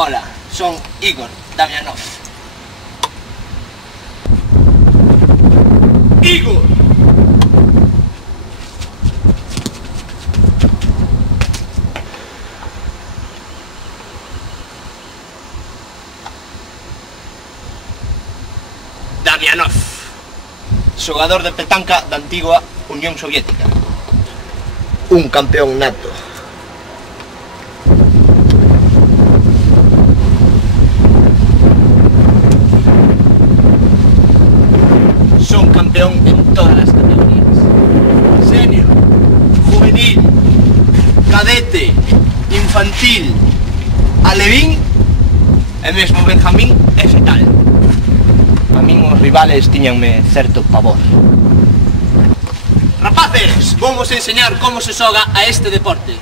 Hola, son Igor Damianov. Igor! Damianov, xogador de petanca da antigua Unión Soviética. Un campeón nato. Son campeón en todas las categorías. Senior, juvenil, cadete, infantil, alevín e mesmo benjamín e fetal. A min os rivales tiñanme certo pavor. Rapaces, vamos enseñar como se xoga a este deporte.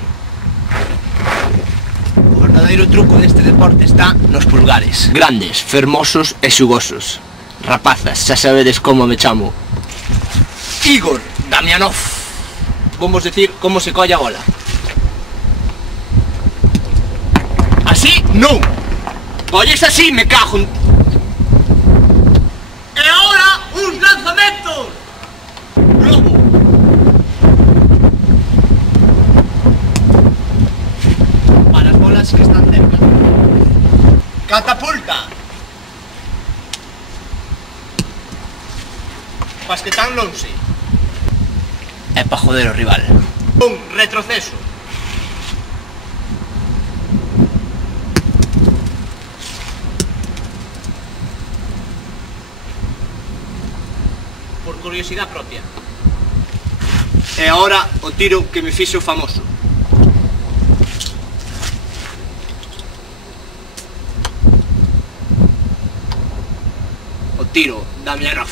O verdadeiro truco deste deporte está nos pulgares. Grandes, fermosos e xugosos. Rapazas, xa sabedes como me chamo. Igor Damianov. Vamos decir como se colla a bola. Así, non. Colles así, me cago en... E ahora, uns lanzamentos. Lobo. Para as bolas que están cerca. Catapulta. Pas que tan lonxe. É pa joder o rival. Un retroceso. Por curiosidade propia. E agora o tiro que me fixo famoso. O tiro Damianov.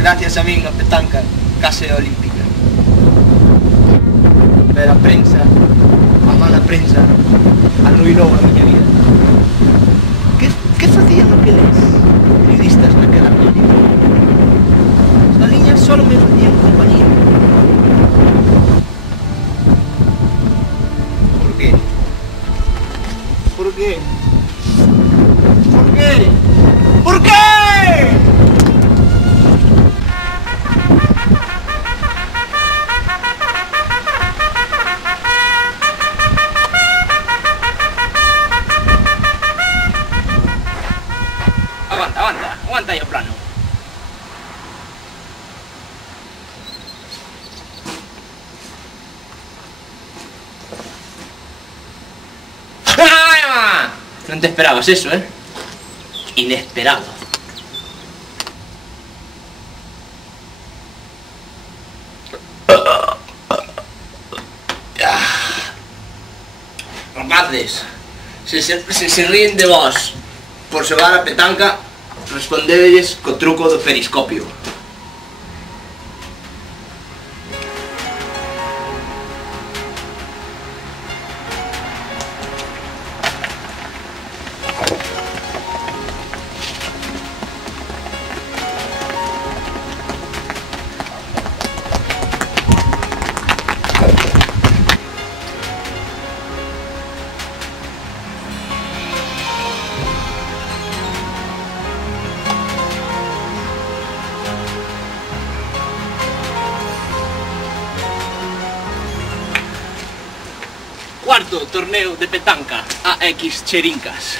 Gracias a min a petanca case olímpica. Pero a prensa, a mala prensa, arruinou a miña vida. Que facían aqueles periodistas naquela película? As galiñas solo me facían compañía. Por qué? Por qué? Por qué? Por qué? Aguanta aí o plano. Non te esperabas eso, eh? Inesperado. Rapaces, se ríen de vos por xogar a petanca, respondedelles co truco do periscopio. Cuarto torneo de petanca, AX Cherincas.